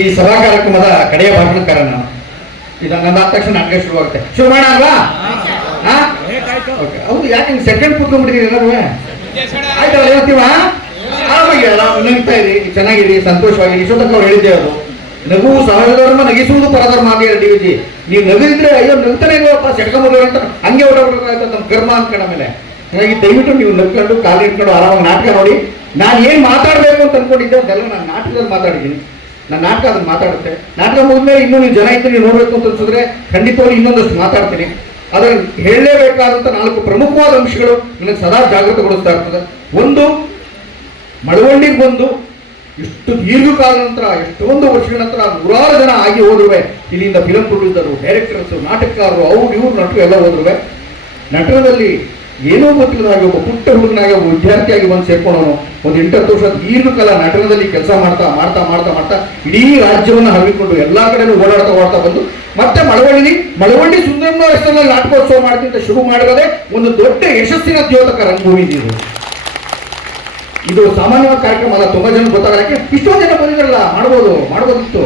ಈ ಸಭಾ ಕಾರ್ಯಕ್ರಮದ ಕಡೆಯ ಭಾಷಣಕಾರ ನಾನು ಇದು ಆದ ತಕ್ಷಣ ನಾಟಕ ಶುರುವಾಗುತ್ತೆ. ಶುರು ಮಾಡ ಅಲ್ವಾ. ಹೌದು, ಯಾಕೆ ಸೆಕೆಂಡ್ ಕೂತ್ಕೊಂಡ್ಬಿಟ್ಟಿದ್ದೀರಿ ಎಲ್ಲರೂ? ಆಯ್ತಲ್ಲ ಹೇಳ್ತೀವ? ಆರಾಮಾಗಿ ಅಲ್ಲ ನಗ್ತಾ ಇರಿ. ಚೆನ್ನಾಗಿರಿ ಸಂತೋಷವಾಗಿ ಇಷ್ಟೊತ್ತಕ್ಕೆ ಅವ್ರು ಹೇಳಿದ್ದೆ ಅದು. ನಗು ಸಹಜಧರ್ಮ ನಗಿಸುವುದು ಪರಧರ್ಮ ಅಂತ ಹೇಳಿ ಡಿ ವಿಜಿ ನೀವು ನಗಿದ್ರೆ ಅಯ್ಯೋ, ನಗ್ತಾನೆ ಇಲ್ವಪ್ಪ ಸೆಟ್ಕೊಂಬೋದು ಅಂತ ಹಂಗೆ ಓಡಾಡ್ಬೇಕಾಯ್ತು ನಮ್ಮ ಕರ್ಮ ಅನ್ಕೊಂಡ ಮೇಲೆ ಹಾಗಾಗಿ ದಯವಿಟ್ಟು ನೀವು ನಗ್ಕೊಂಡು ಕಾಲು ಇಟ್ಕೊಂಡು ಆರಾಮಾಗಿ ನಾಟಕ ನೋಡಿ. ನಾನು ಏನು ಮಾತಾಡಬೇಕು ಅಂತ ಅನ್ಕೊಂಡಿದ್ದೆ, ಅದೆಲ್ಲ ನಾನು ನಾಟಕದಲ್ಲಿ ಮಾತಾಡಿದ್ದೀನಿ. ನಾನು ನಾಟಕ ಅದನ್ನು ಮಾತಾಡುತ್ತೆ. ನಾಟಕ ಮುಗಿದ್ಮೇಲೆ ಇನ್ನೂ ನೀವು ಜನ ಇದ್ದು ನೀವು ನೋಡಬೇಕು ಅಂತ ಅನ್ಸಿದ್ರೆ ಖಂಡಿತವಾಗಿ ಇನ್ನೊಂದಷ್ಟು ಮಾತಾಡ್ತೀನಿ. ಆದರೆ ಹೇಳಲೇಬೇಕಾದಂಥ ನಾಲ್ಕು ಪ್ರಮುಖವಾದ ಅಂಶಗಳು ನನಗೆ ಸದಾ ಜಾಗೃತಗೊಳಿಸ್ತಾ ಇರ್ತದೆ. ಒಂದು, ಮಳವಳ್ಳಿಗೆ ಬಂದು ಇಷ್ಟು ದೀರ್ಘಕಾಲ ನಂತರ, ಎಷ್ಟೊಂದು ವರ್ಷಗಳ ನಂತರ ನೂರಾರು ಜನ ಆಗಿ ಹೋದ್ರುವೆ. ಇಲ್ಲಿಂದ ಫಿಲಂ ಪ್ರೊಡ್ಯೂಸರು, ಡೈರೆಕ್ಟರ್ಸು, ನಾಟಕಕಾರರು, ಅವ್ರು ಇವ್ರು ನಟರು ಎಲ್ಲ ಹೋದ್ರುವೆ. ನಟನದಲ್ಲಿ ಏನೋ ಗೊತ್ತಿಲ್ಲದ ಹಾಗೆ ಒಬ್ಬ ಪುಟ್ಟ ಹುಡುಗನಾಗಿ ಒಬ್ಬ ವಿದ್ಯಾರ್ಥಿಯಾಗಿ ಬಂದು ಸೇರ್ಕೊಂಡವನು, ಒಂದು ಎಂಟತ್ತು ವರ್ಷ ದೀರ್ಘಕಾಲ ನಟನದಲ್ಲಿ ಕೆಲಸ ಮಾಡ್ತಾ ಮಾಡ್ತಾ ಮಾಡ್ತಾ ಮಾಡ್ತಾ ಇಡೀ ರಾಜ್ಯವನ್ನು ಹರವಿಕೊಂಡು ಎಲ್ಲಾ ಕಡೆನೂ ಓಡಾಡ್ತಾ ಓಡ್ತಾ ಬಂದು ಮತ್ತೆ ಮಳವಳ್ಳಿ ಮಳವಳ್ಳಿ ಸುಂದರಮ್ಮ ಹೆಸರಿನಲ್ಲಿ ನಾಟಕೋತ್ಸವ ಮಾಡ್ತೀನಿ ಅಂತ ಶುರು ಮಾಡಿರೋದೇ ಒಂದು ದೊಡ್ಡ ಯಶಸ್ಸಿನ ದ್ಯೋತಕ ರಂಗಭೂಮಿ ಇದು. ಇದು ಸಾಮಾನ್ಯವಾದ ಕಾರ್ಯಕ್ರಮ ಅಲ್ಲ, ತುಂಬಾ ಜನ ಗೊತ್ತಾಗಲಿಕ್ಕೆ ಇಷ್ಟೊಂದು ಜನ ಬಂದಿದ್ರಲ್ಲ ಮಾಡ್ಬೋದು, ಮಾಡ್ಬೋದಿತ್ತು.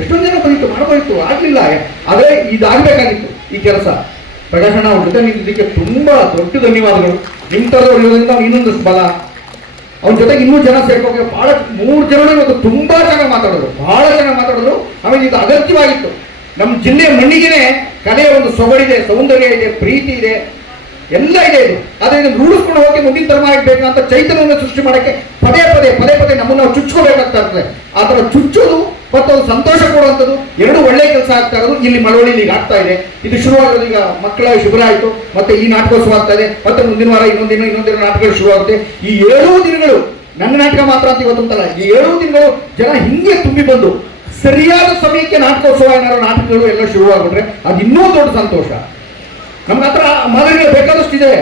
ಎಷ್ಟೊಂದು ಜನ ಬಂದಿತ್ತು, ಮಾಡ್ಬೋದಿತ್ತು, ಆಗ್ಲಿಲ್ಲ. ಅದೇ ಇದಾಗಬೇಕಾಗಿತ್ತು ಈ ಕೆಲಸ. ಪ್ರಕಾಶಣ್ಣ ಅವ್ರ ನಿಂತಿದ್ದಕ್ಕೆ ತುಂಬಾ ದೊಡ್ಡ ಧನ್ಯವಾದಗಳು. ನಿಮ್ ತರದವ್ರು ಇರೋದ್ರಿಂದ ಅವ್ನು ಇನ್ನೊಂದು ಬಲ. ಅವ್ನ ಜೊತೆಗೆ ಇನ್ನೂ ಜನ ಸೇರ್ಕೋಕೆ ಬಹಳ ಮೂರು ಜನ ಇವತ್ತು ತುಂಬಾ ಚೆನ್ನಾಗಿ ಮಾತಾಡೋದು. ಬಹಳ ಚೆನ್ನಾಗಿ ಮಾತಾಡೋದು. ಆಮೇಲೆ ಇದು ಅಗತ್ಯವಾಗಿತ್ತು. ನಮ್ಮ ಜಿಲ್ಲೆಯ ಮಣ್ಣಿಗೆನೆ ಕಲೆಯ ಒಂದು ಸೊಗಡಿದೆ, ಸೌಂದರ್ಯ ಇದೆ, ಪ್ರೀತಿ ಇದೆ. ಎಲ್ಲ ಇದೆ ಇದು. ಆದ್ರೆ ಇದನ್ನು ರೂಢಿಸ್ಕೊಂಡು ಹೋಗಿ ಮುಂದಿನ ತರಮ ಆಗಬೇಕು ಅಂತ ಚೈತನ್ಯವನ್ನು ಸೃಷ್ಟಿ ಮಾಡೋಕ್ಕೆ ಪದೇ ಪದೇ ಪದೇ ಪದೇ ನಮ್ಮನ್ನು ನಾವು ಚುಚ್ಕೋಬೇಕಾಗ್ತಾ ಇರ್ತದೆ. ಆ ಥರ ಚುಚ್ಚೋದು ಮತ್ತು ಅದು ಸಂತೋಷ ಕೊಡುವಂಥದ್ದು, ಎರಡು ಒಳ್ಳೆ ಕೆಲಸ ಆಗ್ತಾ ಇರೋದು, ಇಲ್ಲಿ ಮಳವಳ್ಳಿಲಿ ಈಗ ಆಗ್ತಾ ಇದೆ. ಇದು ಶುರುವಾಗೋದು ಈಗ ಮಕ್ಕಳ ಶುಭ್ರ ಆಯಿತು, ಮತ್ತೆ ಈ ನಾಟಕೋತ್ಸವ ಆಗ್ತಾ ಇದೆ, ಮತ್ತೆ ಮುಂದಿನ ವಾರ ಇನ್ನೊಂದಿನ ಇನ್ನೊಂದಿನ ನಾಟಕಗಳು ಶುರುವಾಗುತ್ತೆ. ಈ ಏಳು ದಿನಗಳು, ನನ್ನ ನಾಟಕ ಮಾತ್ರ ಅಂತ ಇವತ್ತಂತಲ್ಲ ಈ ಏಳು ದಿನಗಳು ಜನ ಹಿಂಗೆ ತುಂಬಿ ಬಂದು, ಸರಿಯಾದ ಸಮಯಕ್ಕೆ ನಾಟಕೋತ್ಸವ ಏನಾದ್ರು ನಾಟಕಗಳು ಎಲ್ಲ ಶುರುವಾಗ್ಬಿಟ್ರೆ ಅದು ಇನ್ನೂ ದೊಡ್ಡ ಸಂತೋಷ. ನಮ್ಗೆ ಹತ್ರ ಮಾದರಿಗಳು ಬೇಕಾದಷ್ಟು ಇದೆ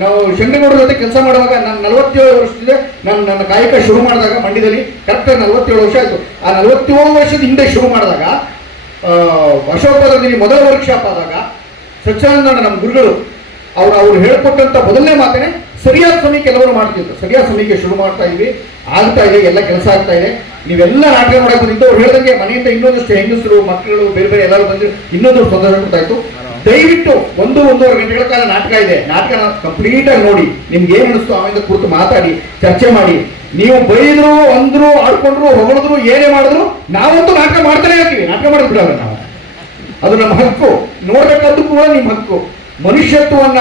ನಾವು ಶಂಡಿಗೌಡರ ಜೊತೆ ಕೆಲಸ ಮಾಡುವಾಗ ನಾನು ನಲವತ್ತೇಳು ವರ್ಷದಿದೆ ನಾನು ನನ್ನ ಕಾಯಕ ಶುರು ಮಾಡಿದಾಗ ಮಂಡ್ಯದಲ್ಲಿ ಕರೆಕ್ಟ್ ನಲವತ್ತೇಳು ವರ್ಷ ಆಯಿತು. ಆ ನಲವತ್ತೇಳು ವರ್ಷದ ಹಿಂದೆ ಶುರು ಮಾಡಿದಾಗ ದಿನ ಮೊದಲ ವರ್ಕ್ಶಾಪ್ ಆದಾಗ ಸಚ್ಚಾನಂದ ನಮ್ಮ ಗುರುಗಳು, ಅವ್ರು ಅವ್ರು ಹೇಳ್ಕೊಟ್ಟಂಥ ಮೊದಲನೇ ಮಾತೇನೆ ಸರಿಯಾದ ಸಮಯ ಕೆಲವರು ಮಾಡ್ತಿದ್ರು. ಸರಿಯಾದ ಸಮಯಕ್ಕೆ ಶುರು ಮಾಡ್ತಾ ಇದ್ವಿ, ಆಗ್ತಾ ಇದೆ, ಎಲ್ಲ ಕೆಲಸ ಆಗ್ತಾ ಇದೆ. ನೀವೆಲ್ಲ ನಾಟಕ ಬಂದಿದ್ದು ಅವ್ರು ಹೇಳ್ದಂಗೆ ಮನೆಯಿಂದ ಇನ್ನೊಂದಷ್ಟು ಹೆಂಗಸರು, ಮಕ್ಕಳು, ಬೇರೆ ಬೇರೆ ಎಲ್ಲರೂ ಬಂದು ಇನ್ನೊಂದು ತೊಂದರೆ ಕೊಡ್ತಾ ಇತ್ತು. ದಯವಿಟ್ಟು ಒಂದು, ಒಂದೂವರೆ ಗಂಟೆಗಳ ಕಾಲ ನಾಟಕ ಇದೆ. ನಾಟಕ ಕಂಪ್ಲೀಟ್ ಆಗಿ ನೋಡಿ. ನಿಮ್ಗೆ ಏನ್ ಅನಿಸ್ತು ಆಮೇಲೆ ಕುರಿತು ಮಾತಾಡಿ, ಚರ್ಚೆ ಮಾಡಿ. ನೀವು ಬೈದ್ರು, ಅಂದ್ರು, ಆಡ್ಕೊಂಡ್ರು, ಹೊಗಳಿದ್ರು, ಏನೇ ಮಾಡಿದ್ರು, ನಾವಂತೂ ನಾಟಕ ಮಾಡ್ತಾನೆ ಇರ್ತೀವಿ. ನಾಟಕ ಮಾಡೋದು ಬಿಡಲ್ಲ ನಾವು. ಅದು ನಮ್ಮ ಹಕ್ಕು. ನೋಡ್ಬೇಕಾದ್ದು ಕೂಡ ನಿಮ್ಮ ಹಕ್ಕು. ಮನುಷ್ಯತ್ವವನ್ನ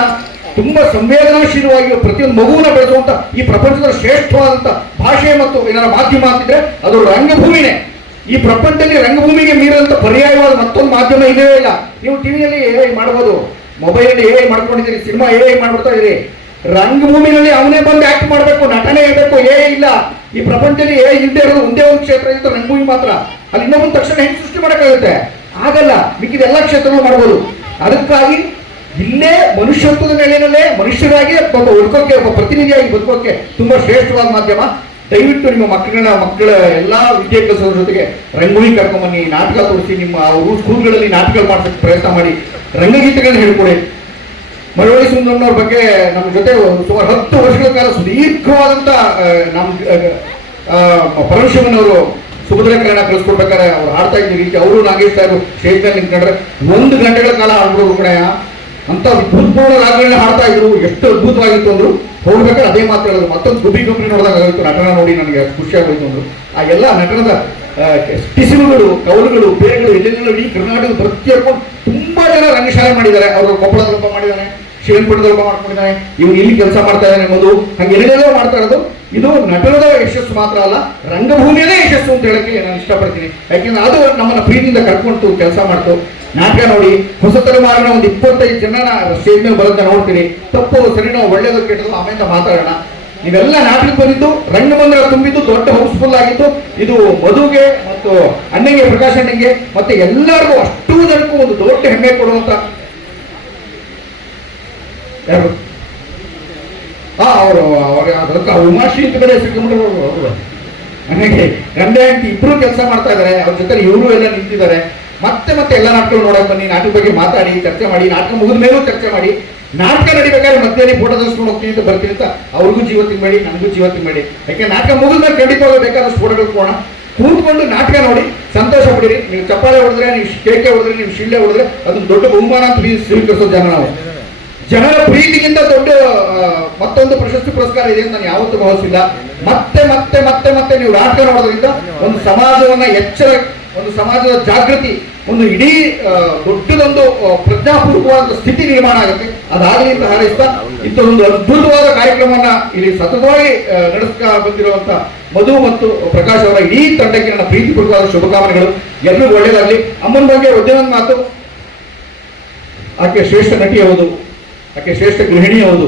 ತುಂಬಾ ಸಂವೇದನಾಶೀಲವಾಗಿ ಪ್ರತಿಯೊಂದು ಮಗುವನ್ನ ಬೆಳೆಸುವಂತ ಈ ಪ್ರಪಂಚದ ಶ್ರೇಷ್ಠವಾದಂತ ಭಾಷೆ ಮತ್ತು ಏನಾರ ಮಾಧ್ಯಮ ಅಂತಿದ್ರೆ ಅದು ರಂಗಭೂಮಿನೇ. ಈ ಪ್ರಪಂಚದಲ್ಲಿ ರಂಗಭೂಮಿಗೆ ಮೀರಿದಂತ ಪರ್ಯಾಯವಾದ ಮತ್ತೊಂದು ಮಾಧ್ಯಮ ಇದೇ ಇಲ್ಲ. ನೀವು ಟಿವಿಯಲ್ಲಿ ಎ ಮಾಡ್ಬೋದು ಮೊಬೈಲ್ ಎ ಮಾಡ್ಕೊಂಡಿದ್ದೀರಿ, ಸಿನಿಮಾ ಎ ಮಾಡ್ಬಿಡ್ತಾ ಇದ್ದೀರಿ. ರಂಗಭೂಮಿನಲ್ಲಿ ಅವನೇ ಬಂದು ಆಕ್ಟ್ ಮಾಡಬೇಕು, ನಟನೆ ಇರಬೇಕು ಏ ಇಲ್ಲ. ಈ ಪ್ರಪಂಚದಲ್ಲಿ ಏ ಇಲ್ಲದೆ ಇರೋದು ಒಂದೇ ಒಂದು ಕ್ಷೇತ್ರ ಇತ್ತು, ರಂಗಭೂಮಿ ಮಾತ್ರ. ಅಲ್ಲಿ ಇನ್ನೊಂದು ತಕ್ಷಣ ಹೆಂಗೆ ಸೃಷ್ಟಿ ಮಾಡೋಕ್ಕಾಗುತ್ತೆ? ಆಗಲ್ಲ. ಮಿಕ್ಕಿದ ಎಲ್ಲ ಕ್ಷೇತ್ರಗಳು ಮಾಡ್ಬೋದು. ಅದಕ್ಕಾಗಿ ಇಲ್ಲೇ ಮನುಷ್ಯತ್ವದ ನೆಲೆಯಲ್ಲೇ ಮನುಷ್ಯರಾಗಿ ಒಬ್ಬ ಹುಡ್ಕೋಕೆ, ಒಬ್ಬ ಪ್ರತಿನಿಧಿಯಾಗಿ ಬದುಕೋಕೆ ತುಂಬಾ ಶ್ರೇಷ್ಠವಾದ ಮಾಧ್ಯಮ. ದಯವಿಟ್ಟು ನಿಮ್ಮ ಮಕ್ಕಳನ್ನ ಮಕ್ಕಳ ಎಲ್ಲಾ ವಿದ್ಯಾಭ್ಯಾಸದ ಜೊತೆಗೆ ರಂಗೋಲಿ ಕರ್ಕೊಂಬನ್ನಿ ನಾಟಕ ತೋರಿಸಿ ನಿಮ್ಮ ಅವರು ಸ್ಕೂಲ್ಗಳಲ್ಲಿ ನಾಟಕ ಮಾಡ್ಸಕ್ಕೆ ಪ್ರಯತ್ನ ಮಾಡಿ. ರಂಗಗೀತೆಗಳನ್ನ ಹೇಳ್ಕೊಡಿ. ಮಳವಳ್ಳಿ ಸುಂದರನವ್ರ ಬಗ್ಗೆ ನಮ್ಮ ಜೊತೆ ಸುಮಾರು ಹತ್ತು ವರ್ಷಗಳ ಕಾಲ ಸುದೀರ್ಘವಾದಂತ ಆ, ನಮ್ಮ ಪರಮಶಿವನವರು ಸುಭದ್ರಕರಣ ಕಳಿಸ್ಕೊಡ್ಬೇಕಾದ್ರೆ ಅವ್ರು ಹಾಡ್ತಾ ಇದ್ದ ರೀತಿ ಅವರು ನಾಗೇಶ್ ಸಾಹೇಬ್ ಸ್ಟೇಜ್ ಮೇಲೆ ನಿಂತ್ಕೊಂಡ್ರೆ ಒಂದು ಗಂಟೆಗಳ ಕಾಲ ಹಾಡ್ಬಿಡೋರು ಕಡೆಯ ಅಂತ ಅದ್ಭುತಪೂರ್ಣ ರಾಗಗಳನ್ನ ಹಾಡ್ತಾ ಇದ್ರು. ಎಷ್ಟು ಅದ್ಭುತವಾಗಿತ್ತು ಅಂದ್ರು ಹೋಗ್ಬೇಕಾದ್ರೆ ಅದೇ ಮಾತು ಹೇಳೋದು. ಮತ್ತೊಂದು ಗುಬ್ಬಿ ಕಂಪ್ನಿ ನೋಡಿದಾಗ ಆಗೋಯ್ತು. ನಟನ ನೋಡಿ ನನಗೆ ಖುಷಿ ಆಗೋಯ್ತು ಅಂದ್ರು. ಆ ಎಲ್ಲ ನಟನದ ಟಿಸಿಲುಗಳು ಕವಲುಗಳು ಬೇರೆಗಳು ಎಲ್ಲೆಲ್ಲ ಇಡೀ ಕರ್ನಾಟಕದ ಪ್ರತಿಯೊಬ್ಬ ತುಂಬಾ ಜನ ರಂಗಶಾಲೆ ಮಾಡಿದ್ದಾರೆ. ಅವರು ಕೊಪ್ಪಳ ಒಬ್ಬ ಮಾಡಿದ್ದಾರೆ ಶಿವನಪುರದಲ್ಲಿ ಒಬ್ಬ ಮಾಡ್ಕೊಂಡಿದ್ದಾನೆ ಇವ್ನು ಇಲ್ಲಿ ಕೆಲಸ ಮಾಡ್ತಾ ಇದ್ದಾರೆ ಅನ್ನೋದು ಹಾಗೆ ಎಲ್ಲೆಲ್ಲೋ ಮಾಡ್ತಾ ಇರೋದು. ಇದು ನಟನದ ಯಶಸ್ಸು ಮಾತ್ರ ಅಲ್ಲ, ರಂಗಭೂಮಿಯದೇ ಯಶಸ್ಸು ಅಂತ ಹೇಳಕ್ಕೆ ನಾನು ಇಷ್ಟಪಡ್ತೀನಿ. ಯಾಕೆಂದ್ರೆ ಅದು ನಮ್ಮನ್ನ ಪ್ರೀತಿಯಿಂದ ಕರ್ಕೊಂಡು ಕೆಲಸ ಮಾಡ್ತು. ನಾಟಕ ನೋಡಿ ಹೊಸ ತಲೆಮಾರಿನ ಒಂದು ಇಪ್ಪತ್ತೈದು ಜನನ ಸ್ಟೇಜ್ ಮೇಲೆ ಬರುತ್ತೆ ನೋಡ್ತೀನಿ. ತಪ್ಪು ಸರಿನೋ ಒಳ್ಳೇದು ಕೆಟ್ಟದು ಆಮೇಲೆ ಮಾತಾಡೋಣ. ಇವೆಲ್ಲ ನಾಟಕ ಬಂದಿದ್ದು, ರಂಗಮಂದಿರ ತುಂಬಿದ್ದು, ದೊಡ್ಡ ಹೌಸ್ಫುಲ್ ಆಗಿತ್ತು ಇದು ಮಧುಗೆ ಮತ್ತು ಅಣ್ಣಗೆ, ಪ್ರಕಾಶ್ ಅಣ್ಣಂಗೆ, ಮತ್ತೆ ಎಲ್ಲರಿಗೂ ಅಷ್ಟು ಜನಕ್ಕೂ ಒಂದು ದೊಡ್ಡ ಹೆಮ್ಮೆ ಕೊಡುವಂತ ಯಾರು? ಹಾ ಅವರು ಉಮಾಶ್ರೀ ಅಂತ ಕಡೆ ನನಗೆ ಗಂಡ ಹೆಂಡತಿ ಇಬ್ರು ಕೆಲಸ ಮಾಡ್ತಾ ಇದ್ದಾರೆ ಅವ್ರ ಜೊತೆ ಇವರು ಎಲ್ಲ ನಿಂತಿದ್ದಾರೆ. ಮತ್ತೆ ಮತ್ತೆ ಎಲ್ಲ ನಾಟಕಗಳು ನೋಡಕ್ಕೆ ಬನ್ನಿ ನಾಟಕ ಬಗ್ಗೆ ಮಾತಾಡಿ, ಚರ್ಚೆ ಮಾಡಿ, ನಾಟಕ ಮುಗಿದ ಮೇಲೂ ಚರ್ಚೆ ಮಾಡಿ. ನಾಟಕ ನಡಿಬೇಕಾದ್ರೆ ಮಧ್ಯಾಹ್ನ ಫೋಟೋ ತೋರಿಸ್ಕೊಂಡು ಹೋಗ್ತೀನಿ ಅಂತ ಬರ್ತೀನಿ ಅಂತ ಅವ್ರಿಗೂ ಜೀವ ತಿನ್ಬೇಡಿ, ನನಗೂ ಜೀವ ತಿನ್ಬೇಡಿ. ಯಾಕೆ, ನಾಟಕ ಮುಗಿದ ಮೇಲೆ ಖಂಡಿತವಾಗಿ ಬೇಕಾದಷ್ಟು ಫೋಟೋಗಳು ಕೊಡೋಣ ಕೂತ್ಕೊಂಡು ನಾಟಕ ನೋಡಿ, ಸಂತೋಷ ಪಡಿರಿ. ನೀವು ಚಪ್ಪಾಳೆ ಹೊಡೆದ್ರೆ, ನೀವು ಕೇಕೆ ಹೊಡೆದ್ರೆ, ನೀವು ಶಿಳ್ಳೆ ಹೊಡೆದ್ರೆ ಅದು ದೊಡ್ಡ ಬಹುಮಾನ ಅಂತ ಸ್ವೀ- ಸ್ವೀಕರಿಸೋ ಜನ ನಾವು. ಜನರ ಪ್ರೀತಿಗಿಂತ ದೊಡ್ಡ ಮತ್ತೊಂದು ಪ್ರಶಸ್ತಿ ಪುರಸ್ಕಾರ ಇದೆ ಅಂತ ನಾನು ಯಾವತ್ತೂ ಭಾವಿಸಿಲ್ಲ. ಮತ್ತೆ ಮತ್ತೆ ಮತ್ತೆ ಮತ್ತೆ ನೀವು ನಾಟಕ ನೋಡೋದ್ರಿಂದ ಒಂದು ಸಮಾಜವನ್ನ ಎಚ್ಚರ ಒಂದು ಸಮಾಜದ ಜಾಗೃತಿ, ಒಂದು ಇಡೀ ದೊಡ್ಡದೊಂದು ಪ್ರಜ್ಞಾಪೂರ್ವಕವಾದ ಸ್ಥಿತಿ ನಿರ್ಮಾಣ ಆಗುತ್ತೆ. ಅದಾಗಲಿ ಅಂತ ಹಾರೈಸ್ತಾ ಇಂಥ ಒಂದು ಅದ್ಭುತವಾದ ಕಾರ್ಯಕ್ರಮವನ್ನ ಇಲ್ಲಿ ಸತತವಾಗಿ ನಡೆಸ್ತಾ ಬಂದಿರುವಂತ ಮಧು ಮತ್ತು ಪ್ರಕಾಶ್ ಅವರ ಇಡೀ ತಂಡಕ್ಕೆ ನನ್ನ ಪ್ರೀತಿಪೂರ್ವಕವಾದ ಶುಭಕಾಮನೆಗಳು. ಎಲ್ಲರಿಗೂ ಒಳ್ಳೆಯದಾಗಲಿ ಅಮ್ಮನ ಬಗ್ಗೆ ಒಂದೇ ಒಂದು ಮಾತು. ಆಕೆ ಶ್ರೇಷ್ಠ ನಟಿ ಹೌದು. ಆಕೆ ಶ್ರೇಷ್ಠ ಗೃಹಿಣಿ ಹೌದು.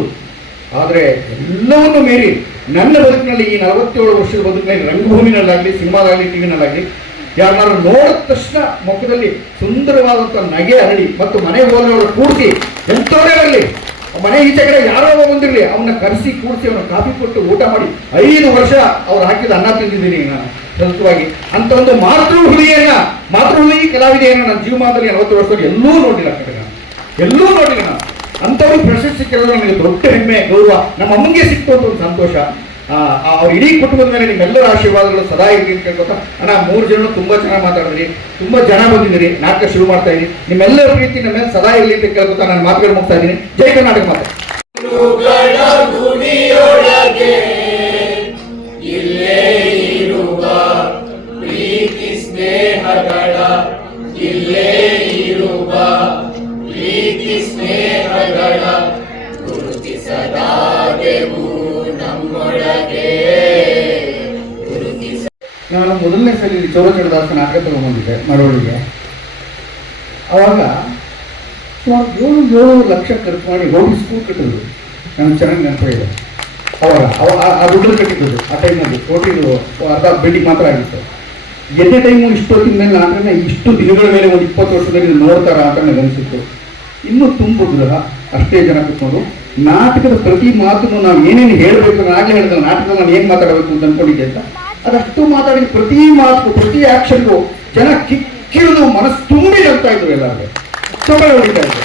ಆದರೆ ಎಲ್ಲವನ್ನು ಮೀರಿ ನನ್ನ ಬದುಕಿನಲ್ಲಿ ಈ ನಲವತ್ತೇಳು ವರ್ಷದ ಬದುಕಿನಲ್ಲಿ ರಂಗಭೂಮಿನಲ್ಲಾಗಲಿ, ಸಿನಿಮಾದಾಗಲಿ, ಟಿವಿನಲ್ಲಾಗಲಿ ಯಾರನ್ನಾರು ನೋಡಿದ ತಕ್ಷಣ ಮುಖದಲ್ಲಿ ಸುಂದರವಾದಂಥ ನಗೆ ಹರಡಿ ಮತ್ತು ಮನೆ ಹೋದವರು ಕೂಡಿಸಿ ಎಂಥವರೇ ಆಗಲಿ ಮನೆ ಈಚೆ ಕಡೆ ಯಾರೋ ಬಂದಿರಲಿ ಅವನ್ನ ಕರೆಸಿ ಕೂಡಿಸಿ ಅವನ ಕಾಫಿ ಕೊಟ್ಟು ಊಟ ಮಾಡಿ ಐದು ವರ್ಷ ಅವ್ರು ಹಾಕಿದ ಅನ್ನ ತಿಂದಿದ್ದೀನಿ ನಾನು. ಸತತವಾಗಿ ಅಂತ ಒಂದು ಮಾತೃ ಮಾತೃಹುಲಿ ಕಲಾವಿದೆಯನ್ನು ನನ್ನ ಜೀವಮಾನದಲ್ಲಿ ನಲವತ್ತು ವರ್ಷದಲ್ಲಿ ಎಲ್ಲೂ ನೋಡಿಲ್ಲ ಕಡೆ ನಾನು. ಎಲ್ಲೂ ನೋಡಿಲ್ಲ ನಾನು. ಅಂಥವ್ರಿಗೆ ಪ್ರಶಸ್ತಿ ಕೆಲವರು ನನಗೆ ದೊಡ್ಡ ಹೆಮ್ಮೆ, ಗೌರವ. ನಮ್ಮ ಅಮ್ಮಂಗೆ ಸಿಕ್ತು ಒಂದು ಸಂತೋಷ. ಅವ್ರ ಇಡೀ ಕುಟುಂಬದ ಮೇಲೆ ನಿಮ್ಮೆಲ್ಲರ ಆಶೀರ್ವಾದಗಳು ಸದಾ ಅಂತ ಅಣ್ಣ, ಮೂರು ಜನ ತುಂಬಾ ಚೆನ್ನಾಗಿ ಮಾತಾಡಿದ್ರಿ, ತುಂಬಾ ಜನ ಬಂದಿದ್ದೀರಿ, ನಾಟಕ ಶುರು ಮಾಡ್ತಾ ಇದ್ದೀನಿ. ನಿಮ್ಮೆಲ್ಲರ ಪ್ರೀತಿ ನಮ್ಮ ಮೇಲೆ ಸದಾ ಇರಲಿ ಅಂತ ಕೇಳ್ಕೊತಾ ನಾನು ಮಾತುಗಳು ಮುಗ್ತಾ ಇದ್ದೀನಿ. ಜೈ ಕರ್ನಾಟಕ ಮಾತು. ಇಲ್ಲೇ ಇರುವ ಪ್ರೀತಿ ಸ್ನೇಹಗಳ ಮೊದಲನೇ ಸಲ ಇಲ್ಲಿ ಚೌರಚಡದಾಸ ನಾಟಕ ತಗೊಂಡ್ಬಂದಿದ್ದೆ ಮರವಳಿಗೆ ಅವಾಗ ಸುಮಾರು ಏಳು ಏಳು ಲಕ್ಷ ಖರ್ಚು ಮಾಡಿ ಹೋಗಿ ಸ್ಕೂಲ್ ಕಟ್ಟಿದ್ರು. ನನಗೆ ಚೆನ್ನಾಗಿ ನೆನಪಿದೆ ಅವಾಗ, ಅವ ಆ- ದುಡ್ಡು ಕಟ್ಟಿದ್ದು ಆ ಟೈಮಲ್ಲಿ ಕೋಟಿಗಳು ಅರ್ಧ ಬಿಲ್ಡಿಂಗ್ ಮಾತ್ರ ಆಗಿತ್ತು. ಎದೆ ಟೈಮು ಇಷ್ಟೊತ್ತಿನ ಮೇಲೆ ನಾಟಕನ ಇಷ್ಟು ದಿನಗಳ ಮೇಲೆ ಒಂದು ಇಪ್ಪತ್ತು ವರ್ಷದಲ್ಲಿ ನೋಡ್ತಾರ ಅಂತ ನನಗೆ ಅನಿಸಿತ್ತು. ಇನ್ನೂ ತುಂಬ ಗೃಹ ಅಷ್ಟೇ ಜನ ಕೂತ್ಕೊಂಡು ನಾಟಕದ ಪ್ರತಿ ಮಾತನ್ನು ನಾವು ಏನೇನು ಹೇಳಬೇಕು ನಾನು ಆಗಲೇ ಹೇಳಿದ್ರೆ ನಾಟಕದಲ್ಲಿ ನಾನು ಏನು ಮಾತಾಡಬೇಕು ಅಂತ ಅಂದ್ಕೊಂಡಿದ್ದೆ ಅಂತ. ಅದಷ್ಟು ಮಾತಾಡಿ, ಪ್ರತಿ ಮಾತು, ಪ್ರತಿ ಆಕ್ಷನ್ಗೂ ಜನ ಕಿಕ್ಕಿಳಿದು ಮನಸ್ಸು ತುಂಬಿ ನಗ್ತಾ ಇದ್ರು ಎಲ್ಲರೂ ಹೊಡಿತಾ ಇದ್ರು.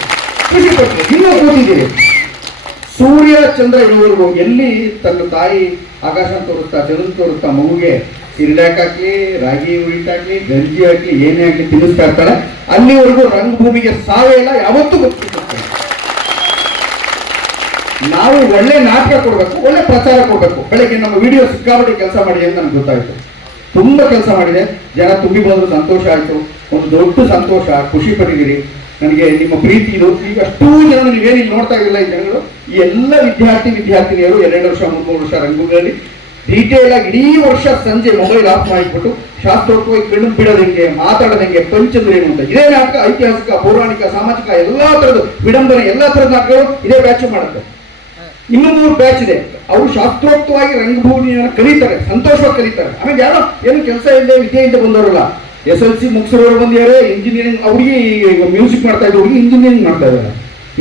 ಖುಷಿ ಪಟ್ಟರು ಇನ್ನೂ ಕೂತಿದ್ದೀರಿ. ಸೂರ್ಯ, ಚಂದ್ರ ಇರುವವರೆಗೂ ಎಲ್ಲಿ ತನ್ನ ತಾಯಿ ಆಕಾಶ ತೋರಿಸ್ತಾ, ಚಂದ್ರ ತೋರಿಸ್ತಾ, ಮಗುಗೆ ಸಿರಿಡಾಕ್ ಹಾಕಿ, ರಾಗಿ ಉಳಿಟ್ ಹಾಕಿ, ಗಂಜಿ ಹಾಕಿ, ಏನೇ ಹಾಕಿ ತಿನ್ನಿಸ್ತಾ ಇರ್ತಾಳೆ, ಅಲ್ಲಿವರೆಗೂ ರಂಗಭೂಮಿಗೆ ಸಾವೇ ಇಲ್ಲ, ಯಾವತ್ತೂ ಗೊತ್ತಿರ್ತದೆ ನಾವು ಒಳ್ಳೆ ನಾಟಕ ಕೊಡಬೇಕು, ಒಳ್ಳೆ ಪ್ರಚಾರ ಕೊಡಬೇಕು. ಬೆಳಗ್ಗೆ ನಮ್ಮ ವಿಡಿಯೋ ಸಿಕ್ಕಾಪಟ್ಟೆ ಕೆಲಸ ಮಾಡಿ ಅಂತ ನನಗೆ ಗೊತ್ತಾಯಿತು. ತುಂಬಾ ಕೆಲಸ ಮಾಡಿದೆ. ಜನ ತುಂಬಿ ಬಂದ್ರು, ಸಂತೋಷ ಆಯ್ತು. ಒಂದು ದೊಡ್ಡ ಸಂತೋಷ, ಖುಷಿ ಪಟ್ಟಿದ್ದೀರಿ. ನನಗೆ ನಿಮ್ಮ ಪ್ರೀತಿ ಇದು. ಈಗ ಅಷ್ಟೂ ಜನ ನೀವೇನು ನೋಡ್ತಾ ಇರಲಿಲ್ಲ ಈ ಜನಗಳು. ಈ ಎಲ್ಲ ವಿದ್ಯಾರ್ಥಿ, ವಿದ್ಯಾರ್ಥಿನಿಯರು ಎರಡು ವರ್ಷ, ಮೂರು ವರ್ಷ ರಂಗೂರಲ್ಲಿ ಡೀಟೇಲ್ ಆಗಿ ಇಡೀ ವರ್ಷ ಸಂಜೆ ಮೊಬೈಲ್ ಆಫ್ ಮಾಡಿಬಿಟ್ಟು ಶಾಸ್ತ್ರೋಕ್ತವಾಗಿ ಕಣ್ಣು ಬಿಡೋದಂಗೆ, ಮಾತಾಡೋದಂಗೆ ಏನು ಅಂತ. ಇದೇ ನಾಟಕ, ಐತಿಹಾಸಿಕ, ಪೌರಾಣಿಕ, ಸಾಮಾಜಿಕ, ಎಲ್ಲಾ ತರದ್ದು, ವಿಡಂಬನೆ, ಎಲ್ಲಾ ತರದ ನಾಟಕಗಳು ಇದೇ ಬ್ಯಾಚ್ ಮಾಡುತ್ತೆ. ಇನ್ನೂ ಮೂರು ಬ್ಯಾಚ್ ಇದೆ. ಅವರು ಶಾಸ್ತ್ರೋಕ್ತವಾಗಿ ರಂಗಭೂಮಿಯನ್ನು ಕಲಿತಾರೆ, ಸಂತೋಷವಾಗಿ ಕಲಿತಾರೆ. ಆಮೇಲೆ ಯಾರೋ ಏನು ಕೆಲಸ ಇಲ್ಲದೆ ವಿದ್ಯೆಯಿಂದ ಬಂದವರಲ್ಲ ಎಸ್ ಎಲ್ ಸಿ ಮುಗಿಸಿರೋರು ಬಂದಿದ್ದಾರೆ ಇಂಜಿನಿಯರಿಂಗ್ ಅವ್ರಿಗೆ ಮ್ಯೂಸಿಕ್ ಮಾಡ್ತಾ ಇದ್ರು ಅವ್ರಿಗೆ ಇಂಜಿನಿಯರಿಂಗ್ ಮಾಡ್ತಾ ಇದ್ದಾರೆ.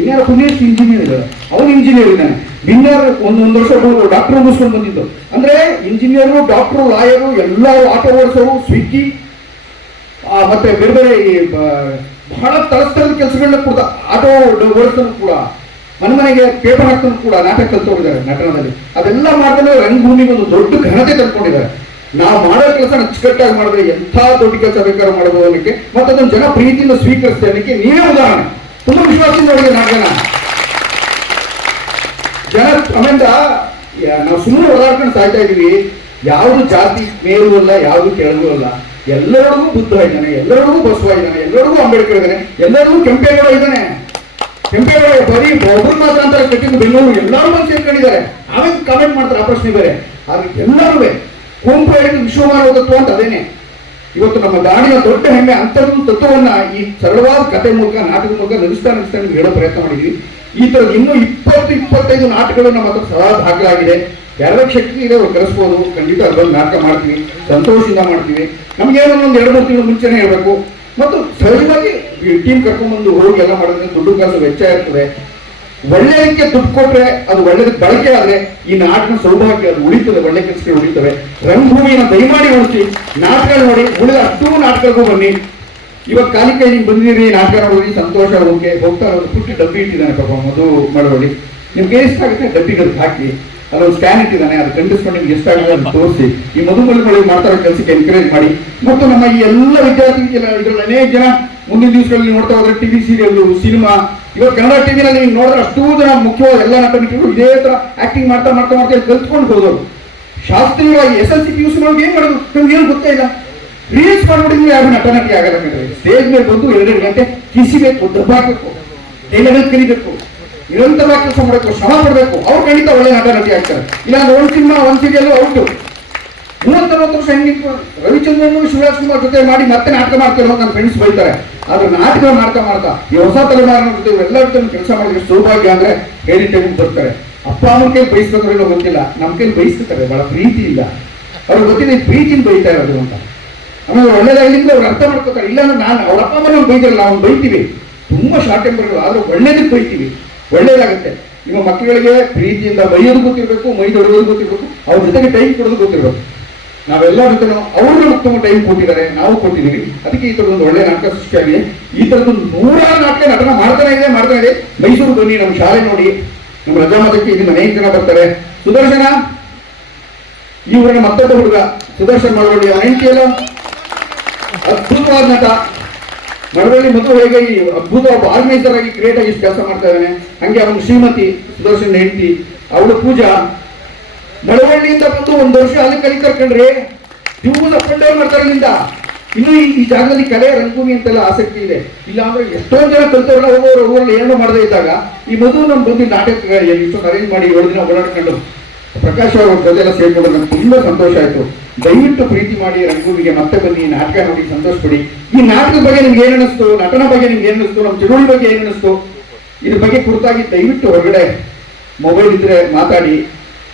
ಇನ್ಯಾರು ಪುಣ್ಯಸ್ ಇಂಜಿನಿಯರ್ ಇದ್ದಾರೆ. ಅವ್ನು ಇಂಜಿನಿಯರ್ ಇದ್ದಾನೆ ಬಿನ್ಯಾರ್ ಒಂದು ಒಂದು ವರ್ಷ ಡಾಕ್ಟರ್ ಮುಗಿಸ್ಕೊಂಡು ಬಂದಿದ್ದು. ಅಂದ್ರೆ ಇಂಜಿನಿಯರು ಡಾಕ್ಟ್ರು ಲಾಯರು ಎಲ್ಲ ಆಟೋ ಓಡಿಸೋರು ಸ್ವಿಗ್ಗಿ ಮತ್ತೆ ಬೇರೆ ಬೇರೆ ಬಹಳ ತರಸ್ತರದ ಕೆಲಸಗಳನ್ನ ಕೂಡ ಆಟೋ ಓಡಿಸೋರು ಕೂಡ ಮನೆ ಮನೆಗೆ ಪೇಪರ್ ಹಾಕೊಂಡು ಕೂಡ ನಾಟಕ ಕಲ್ತೋಗಿದ್ದಾರೆ ನಟನದಲ್ಲಿ. ಅದೆಲ್ಲ ಮಾಡಿದ್ರೆ ರಂಗಭೂಮಿಗೆ ಒಂದು ದೊಡ್ಡ ಘನತೆ ತಂದ್ಕೊಂಡಿದ್ದಾರೆ. ನಾವು ಮಾಡೋ ಕೆಲಸ ಅಚ್ಚುಕಟ್ಟಾಗಿ ಮಾಡಿದ್ರೆ ಎಂಥ ದೊಡ್ಡ ಕೆಲಸ ಬೇಕಾದ್ರೂ ಮಾಡಬಹುದು ಅನ್ನಕ್ಕೆ ಮತ್ತೆ ಅದನ್ನು ಜನ ಪ್ರೀತಿಯಿಂದ ಸ್ವೀಕರಿಸ್ತೇವೆ ಅನ್ನಕ್ಕೆ ನೀವೇ ಉದಾಹರಣೆ. ತುಂಬಾ ವಿಶ್ವಾಸದಿಂದ ಅವರಿಗೆ ನಾಟಕನ ಜನ. ಆಮೇಲೆ ನಾವು ಸುಮ್ಮನೆ ಓಡಾಡ್ಕೊಂಡು ಸಾಯ್ತಾ ಇದೀವಿ ಯಾವುದು ಜಾತಿ ಮೇಲು ಅಲ್ಲ, ಯಾವುದು ಕೆಳಗೂ ಅಲ್ಲ. ಎಲ್ಲರಿಗೂ ಬುದ್ಧ ಇದ್ದಾನೆ ಎಲ್ಲರಿಗೂ ಬಸವ ಇದ್ದಾನೆ ಎಲ್ಲರಿಗೂ ಅಂಬೇಡ್ಕರ್ ಇದ್ದಾನೆ ಎಲ್ಲರಿಗೂ ಕೆಂಪೇಗೌಡ ಇದ್ದಾನೆ. ಕೆಂಪೇಗೌಡ ಬರೀ ಒಬ್ಬರು ಮಾತ್ರ ಅಂತ ಕಟ್ಟಿದ್ದು ಬೆಂಗಳೂರು ಎಲ್ಲರೂ ಬಂದು ಸೇರ್ಕೊಂಡಿದ್ದಾರೆ. ಆಮೇಲೆ ಕಮೆಂಟ್ ಮಾಡ್ತಾರೆ? ಆ ಪ್ರಶ್ನೆ ಬೇರೆ. ಆದ್ರೆ ಎಲ್ಲರೂ ಕುಂಪು ಹೇಳಿದ ವಿಶ್ವಮಾನವತ್ವ ಅಂತ ಅದೇನೆ. ಇವತ್ತು ನಮ್ಮ ದಾಣಿಯ ದೊಡ್ಡ ಹೆಮ್ಮೆ ಅಂತರದ ತತ್ವವನ್ನ ಈ ಸರಳವಾದ ಕಥೆ ಮೂಲಕ ನಾಟಕದ ಮೂಲಕ ನಡೆಸ್ತಾ ನಡೆಸ್ತಾ ಹೇಳೋ ಪ್ರಯತ್ನ ಮಾಡಿದ್ವಿ. ಈ ತರದ ಇನ್ನೂ ಇಪ್ಪತ್ತು, ಇಪ್ಪತ್ತೈದು ನಾಟಕಗಳು ನಮ್ಮ ಹತ್ರ ಸದಾ ದಾಖಲಾಗಿದೆ ಯಾರ್ಯಾರ ಶಕ್ತಿ ಇದೆ, ಅವ್ರು ಕರೆಸ್ಬೋದು. ಖಂಡಿತ ಅದ್ರಲ್ಲಿ ನಾಟಕ ಮಾಡ್ತೀವಿ. ಸಂತೋಷದಿಂದ ಮಾಡ್ತೀವಿ. ನಮ್ಗೆ ಏನೋ ಒಂದು ಎರಡು ಮೂರು ತಿಂಗಳು ಮುಂಚೆನೇ ಹೇಳಬೇಕು. ಮತ್ತು ಸಹಜವಾಗಿ ಟೀಮ್ ಕರ್ಕೊಂಡ್ಬಂದು ಹೋಗಿ ಎಲ್ಲ ಮಾಡೋದ್ರಿಂದ ದುಡ್ಡು ಕಾಸು ವೆಚ್ಚ ಇರ್ತದೆ. ಒಳ್ಳೆಯದಕ್ಕೆ ದುಡ್ಡು ಕೊಟ್ರೆ ಅದು ಒಳ್ಳೆದಕ್ಕೆ ಬಳಕೆ ಆದ್ರೆ ಈ ನಾಟಕ ಸೌಭಾಗ್ಯ ಅದು ಉಳಿತದೆ, ಒಳ್ಳೆ ಕೆಲಸಕ್ಕೆ ಉಳಿತವೆ ರಂಗಭೂಮಿಯನ್ನು ದಯಮಾಡಿ ಉಳಿಸಿ ನಾಟಕ ನೋಡಿ, ಉಳಿದ ಅಷ್ಟೂ ನಾಟಕಕ್ಕೂ ಬನ್ನಿ. ಇವಾಗ ಕಾಲಿ ಕೈ ನೀವು ಬಂದಿದ್ದೀರಿ ನಾಟಕ ನೋಡಿ, ಸಂತೋಷ ಹೋಗಿ ಹೋಗ್ತಾ ಇರೋದು. ಪುಟ್ಟಿ ಡಬ್ಬಿ ಇಟ್ಟಿದ್ದಾನೆ ಪಾಪ ಮಧು ಮಾಡೋಳಿ ನಿಮ್ಗೆ ಎಷ್ಟಾಗುತ್ತೆ ಡಬ್ಬಿಗೆ ಅದಕ್ಕೆ ಹಾಕಿ. ಅಲ್ಲೊಂದು ಸ್ಕ್ಯಾನ್ ಇಟ್ಟಿದ್ದಾನೆ ಅದು ಖಂಡಿಸ್ಕೊಂಡು ನಿಮ್ಗೆ ಎಷ್ಟಾಗಿದೆ ಅಂತ ತೋರಿಸಿ. ಈ ಮಧುಮಲಿಗಳಿಗೆ ಮಾಡ್ತಾರೋ ಕೆಲಸಕ್ಕೆ ಎನ್ಕರೇಜ್ ಮಾಡಿ. ಮತ್ತು ನಮ್ಮ ಈ ಎಲ್ಲ ವಿದ್ಯಾರ್ಥಿಗಳ ಇದರಲ್ಲಿ ಅನೇಕ ಜನ ಮುಂದಿನ ದಿವಸಗಳಲ್ಲಿ ನೋಡ್ತಾ ಹೋದ್ರೆ ಟಿವಿ ಸೀರಿಯಲ್ ಸಿನಿಮಾ ಇವಾಗ ಕನ್ನಡ ಟಿವಿನಲ್ಲಿ ನೀವು ನೋಡಿದ್ರೆ ಅಷ್ಟೂ ಜನ ಮುಖ್ಯವಾದ ಎಲ್ಲ ನಟ ಇದೇ ತರ ಆಕ್ಟಿಂಗ್ ಮಾಡ್ತಾ ಮಾಡ್ತಾ ಮಾಡ್ತಾ ಕಲ್ತ್ಕೊಂಡು ಹೋದವರು. ಶಾಸ್ತ್ರೀಯವಾಗಿ S L C P U C ಮಾಡೋದು ಏನ್ ಮಾಡೋದು? ನಮ್ಗೆ ಏನು ಗೊತ್ತೇ ಇಲ್ಲ. ರೀಲ್ಸ್ ಮಾಡ್ಬಿಟ್ಟಿದ್ರೆ ಯಾರು ನಟ ನಟಿ ಆಗಲ್ಲ ಸ್ಟೇಜ್ ಮೇಲೆ ಬಂದು ಎರಡೆರಡು ಗಂಟೆ ಕಿಸಿಬೇಕು ದಬ್ಬಾಕಬೇಕು. ಟೈಲರ್ ಕಲಿಬೇಕು. ನಿರಂತರವಾಗಿ ಕೆಲಸ ಮಾಡಬೇಕು, ಶ್ರಮ ಪಡಬೇಕು. ಅವ್ರು ಖಂಡಿತ ಒಳ್ಳೆ ನಟ ನಟಿ ಆಗ್ತಾರೆ. ಇಲ್ಲ ಒಂದು ಸಿನಿಮಾ, ಒಂದು ಸೀರಿಯಲ್ ಔಟು. ಮೂವತ್ತರವತ್ತು ವರ್ಷ ಹೆಂಗಿತ್ತು ರವಿಚಂದ್ರನು ಶಿವರಾಜ್ ಕುಮಾರ್ ಜೊತೆ ಮಾಡಿ ಮತ್ತೆ ನಾಟಕ ಮಾಡ್ತಾರೆ ಅಂತ ನನ್ನ ಫ್ರೆಂಡ್ಸ್ ಬೈತಾರೆ. ಆದ್ರೆ ನಾಟಕ ಮಾಡ್ತಾ ಮಾಡ್ತಾ, ಈ ಹೊಸ ತಲೆಮಾರಿನ ಜೊತೆ ಜೊತೆ ಕೆಲಸ ಮಾಡಿದ್ರೆ ಸೌಭಾಗ್ಯ ಅಂದ್ರೆ ಟೈಮಿಗೆ ಬರ್ತಾರೆ. ಅಪ್ಪ ಅಮ್ಮನ ಕೈ ಬಯಸ್ಬೇಕಾದ್ರೆ ಗೊತ್ತಿಲ್ಲ. ನಮ್ಮ ಕೈ ಬಯಸ್ತಾರೆ ಬಹಳ ಪ್ರೀತಿ ಇಲ್ಲ. ಅವ್ರಿಗೆ ಗೊತ್ತಿಲ್ಲ ಪ್ರೀತಿನ ಬೈತಾ ಇರೋದು ಅಂತ. ಆಮೇಲೆ ಒಳ್ಳೇದಾಗಲಿಂದ ಅವ್ರು ಅರ್ಥ ಮಾಡ್ಕೋತಾರೆ. ಇಲ್ಲ ನಾನು, ಅವ್ರ ಅಪ್ಪ ಅಮ್ಮನ ಬೈದಿರಲ್ಲ, ಅವ್ನು ಬೈತೀವಿ. ತುಂಬಾ ಶಾರ್ಟ್ ಟೆಂಪರ್ಗಳು ಆದ್ರೆ ಒಳ್ಳೇದಕ್ಕೆ ಬೈತೀವಿ. ಒಳ್ಳೇದಾಗುತ್ತೆ. ನಿಮ್ಮ ಮಕ್ಕಳಿಗೆ ಪ್ರೀತಿಯಿಂದ ಬೈಯೋದು ಗೊತ್ತಿರಬೇಕು, ಮೈ ದೊಡ್ಡೋದು ಗೊತ್ತಿರಬೇಕು, ಅವ್ರ ಜೊತೆಗೆ ಟೈಮ್ ಕೊಡೋದು ಗೊತ್ತಿರಬೇಕು. ನಾವೆಲ್ಲ ಜೊತೆ ಅವರು ಉತ್ತಮ ಟೈಮ್ ಕೊಟ್ಟಿದ್ದಾರೆ, ನಾವು ಕೊಟ್ಟಿದ್ದೀವಿ. ಅದಕ್ಕೆ ಈ ತರದೊಂದು ಒಳ್ಳೆ ನಾಟಕ ಸೃಷ್ಟಿಯಾಗಿದೆ ಈ ತರದೊಂದು ನೂರಾರು ನಾಟಕ ನಟನ ಮಾಡ್ತಾನೆ ಇದೆ ಮಾಡ್ತಾನೆ ಇದೆ. ಮೈಸೂರು ಬನ್ನಿ, ನಮ್ಮ ಶಾಲೆ ನೋಡಿ. ನಮ್ಮ ರಜಾ ಮತಕ್ಕೆ ಇಲ್ಲಿ ಅನೇಕ ಜನ ಬರ್ತಾರೆ. ಸುದರ್ಶನ, ಈ ಊರಿನ ಮತ್ತೊಬ್ಬ ಹುಡುಗ, ಸುದರ್ಶನ್ ಮಾಡೋಣ ಅವನ ಹೆಂಡತಿ ಅದ್ಭುತವಾದ ನಟ. ಮಳವಳ್ಳಿ ಮಧು ಹೇಗೆ ಈ ಅದ್ಭುತ ಒಬ್ಬ ಆರ್ಗನೈಸರ್ ಆಗಿ ಕ್ರಿಯೇಟ್ ಆಗಿ ಕೆಲಸ ಮಾಡ್ತಾ ಇದ್ದಾನೆ. ಹಂಗೆ ಅವನು ಶ್ರೀಮತಿ ಸುದರ್ಶನ್ ಹೆಂಡತಿ, ಅವಳು ಪೂಜಾ. ಮಳವಳ್ಳಿಯಿಂದ ಬಂದು ಒಂದು ವರ್ಷ ಅಲ್ಲಿ ಕಲಿ ಕರ್ಕೊಂಡ್ರೆ ಅಂಡ್ ಡೌನ್ ಮಾಡ್ತಾರೆ ಇಲ್ಲಿಂದ. ಇನ್ನು ಈ ಈ ಜಾಗದಲ್ಲಿ ಕಲೆ, ರಂಗಭೂಮಿ ಅಂತೆಲ್ಲ ಆಸಕ್ತಿ ಇದೆ. ಇಲ್ಲ ಅಂದ್ರೆ ಎಷ್ಟೊಂದು ಜನ ಕಲ್ತವ್ರಲ್ಲ, ಹೋಗೋರು ಊರಲ್ಲಿ ಏನೋ ಮಾಡದೇ ಇದ್ದಾಗ ಈ ಮಧು ನಮ್ಮ ಬಂದು ನಾಟಕ ಇಷ್ಟೊಂದು ಅರೇಂಜ್ ಮಾಡಿ ಏಳು ದಿನ ಓಡಾಡ್ಕೊಂಡು ಪ್ರಕಾಶ್ ಅವ್ರ ಜೊತೆ ಎಲ್ಲ ಸೇರ್ಕೊಂಡು ನಂಗೆ ತುಂಬಾ ಸಂತೋಷ ಆಯ್ತು. ದಯವಿಟ್ಟು ಪ್ರೀತಿ ಮಾಡಿ ರಂಗಭೂಮಿಗೆ ಮತ್ತೆ ಬನ್ನಿ ನಾಟಕ ನೋಡಿ ಸಂತೋಷ ಪಡಿ ಈ ನಾಟಕದ ಬಗ್ಗೆ ನಿಮ್ಗೆ ಏನ್ ಅನಿಸ್ತು ನಟನ ಬಗ್ಗೆ ನಿಮ್ಗೆ ಏನ್ ಅನಿಸ್ತು ನಮ್ಮ ಚಳುವಳಿ ಬಗ್ಗೆ ಏನ್ ಅನಿಸ್ತು ಇದ್ರ ಬಗ್ಗೆ ಕುರಿತಾಗಿ ದಯವಿಟ್ಟು ಹೊರಗಡೆ ಮೊಬೈಲ್ ಇದ್ರೆ ಮಾತಾಡಿ.